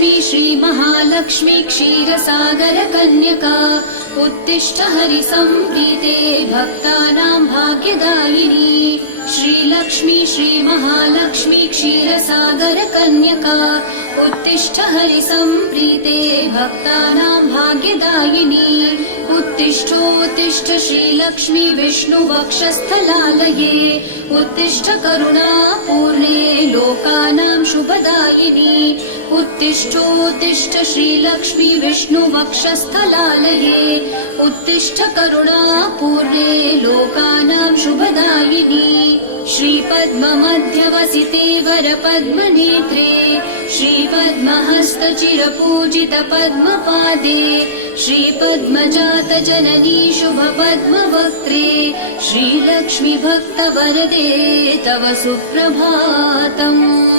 श्रीलक्ष्मी श्रीमहालक्ष्मी क्षीरसागर कन्यका उत्तिष्ठ हरिसम्प्रीते भक्तानां भाग्यदायिनी श्रीलक्ष्मी श्रीमहालक्ष्मी क्षीरसागर कन्यका उत्तिष्ठ हरिसम्प्रीते भक्तानां भाग्यदायिनी उत्तिष्ठोत्तिष्ठ श्रीलक्ष्मी विष्णुवक्षस्थलालये उत्तिष्ठ करुणापूर्णे लोकानां शुभदायिनी उत्तिष्ठोत्तिष्ठ श्रीलक्ष्मी विष्णुवक्षस्थलालये उत्तिष्ठ करुणापूर्णे लोकानां शुभदायिनी श्रीपद्ममध्यवसिते वरपद्मनेत्रे श्रीपद्महस्तचिरपूजित पद्मपादे श्रीपद्मजात जननी शुभपद्मवक्त्रे श्रीलक्ष्मी भक्तवरदे तव सुप्रभातम्।